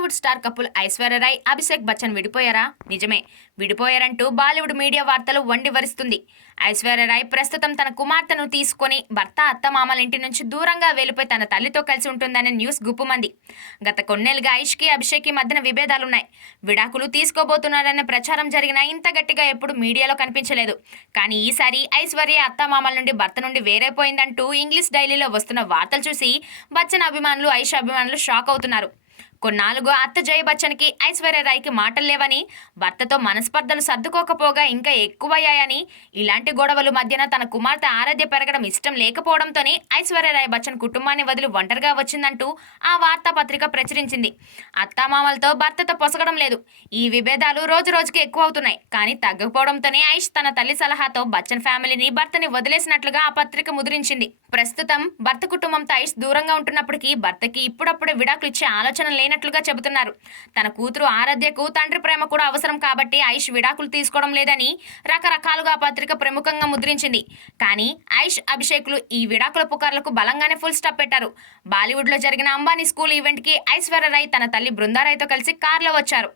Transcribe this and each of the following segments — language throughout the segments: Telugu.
బాలీవుడ్ స్టార్ కపుల్ ఐశ్వర్య రాయ్ అభిషేక్ బచ్చన్ విడిపోయారా? నిజమే, విడిపోయారంటూ బాలీవుడ్ మీడియా వార్తలు వండి వరిస్తుంది. ఐశ్వర్య రాయ్ ప్రస్తుతం తన కుమార్తెను తీసుకొని భర్త అత్తమామల ఇంటి నుంచి దూరంగా వెళ్లిపోయి తన తల్లితో కలిసి ఉంటుందనే న్యూస్ గుప్పుమంది. గత కొన్నేళ్లుగా ఐష్కి అభిషేక్ మధ్యన విభేదాలున్నాయి. విడాకులు తీసుకోబోతున్నారనే ప్రచారం జరిగినా ఇంత గట్టిగా ఎప్పుడు మీడియాలో కనిపించలేదు. కానీ ఈసారి ఐశ్వర్య అత్తమామల నుండి భర్త నుండి వేరైపోయిందంటూ ఇంగ్లీష్ డైలీలో వస్తున్న వార్తలు చూసి బచ్చన్ అభిమానులు, ఐష్ అభిమానులు షాక్ అవుతున్నారు. కొన్నాళ్ళుగా అత్త జయ బచ్చన్కి ఐశ్వర్య రాయ్కి మాటలు లేవని, భర్తతో మనస్పర్ధలు సర్దుకోకపోగా ఇంకా ఎక్కువయ్యాయని, ఇలాంటి గొడవలు మధ్యన తన కుమార్తె ఆరాధ్య పెరగడం ఇష్టం లేకపోవడంతోనే ఐశ్వర్య రాయ్ బచ్చన్ కుటుంబాన్ని వదిలి ఒంటరిగా వచ్చిందంటూ ఆ వార్తాపత్రిక ప్రచురించింది. అత్తామామలతో భర్తతో పొసగడం లేదు. ఈ విభేదాలు రోజు రోజుకి ఎక్కువ అవుతున్నాయి. కానీ తగ్గకపోవడంతోనే ఐష్ తన తల్లి సలహాతో బచ్చన్ ఫ్యామిలీని, భర్తని వదిలేసినట్లుగా ఆ పత్రిక ముద్రించింది. ప్రస్తుతం భర్త కుటుంబంతో ఐష్ దూరంగా ఉంటున్నప్పటికీ భర్తకి ఇప్పుడప్పుడే విడాకులు ఇచ్చే ఆలోచన లేనట్లుగా చెబుతున్నారు. తన కూతురు ఆరాధ్యకు తండ్రి ప్రేమ కూడా అవసరం కాబట్టి ఐష్ విడాకులు తీసుకోవడం లేదని రకరకాలుగా ఆ పత్రిక ప్రముఖంగా ముద్రించింది. కానీ ఐష్, అభిషేక్లు ఈ విడాకుల పుకార్లకు బలంగానే ఫుల్ స్టాప్ పెట్టారు. బాలీవుడ్ లో జరిగిన అంబానీ స్కూల్ ఈవెంట్ కి ఐశ్వర్య రాయ్ తన తల్లి బృందారాయ్తో కలిసి కార్లో వచ్చారు.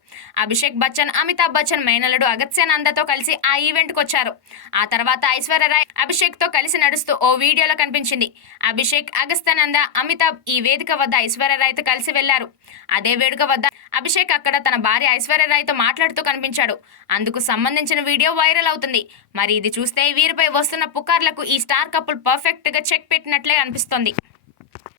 అభిషేక్ బచ్చన్, అమితాబ్ బచ్చన్ మేనల్లుడు అగత్య నందతో కలిసి ఆ ఈవెంట్ కు వచ్చారు. ఆ తర్వాత ఐశ్వర్య రాయ్ అభిషేక్ తో కలిసి నడుస్తూ ఓ వీడియోలో కనిపించింది. అభిషేక్, అగస్త్యానంద, అమితాబ్ ఈ వేదిక వద్ద ఐశ్వర్య రాయ్తో కలిసి వెళ్లారు. అదే వేడుక వద్ద అభిషేక్ అక్కడ తన భార్య ఐశ్వర్య రాయ్తో మాట్లాడుతూ కనిపించాడు. అందుకు సంబంధించిన వీడియో వైరల్ అవుతుంది. మరి ఇది చూస్తే వీరిపై వస్తున్న పుకార్లకు ఈ స్టార్ కపుల్ పర్ఫెక్ట్ గా చెక్ పెట్టినట్లే అనిపిస్తోంది.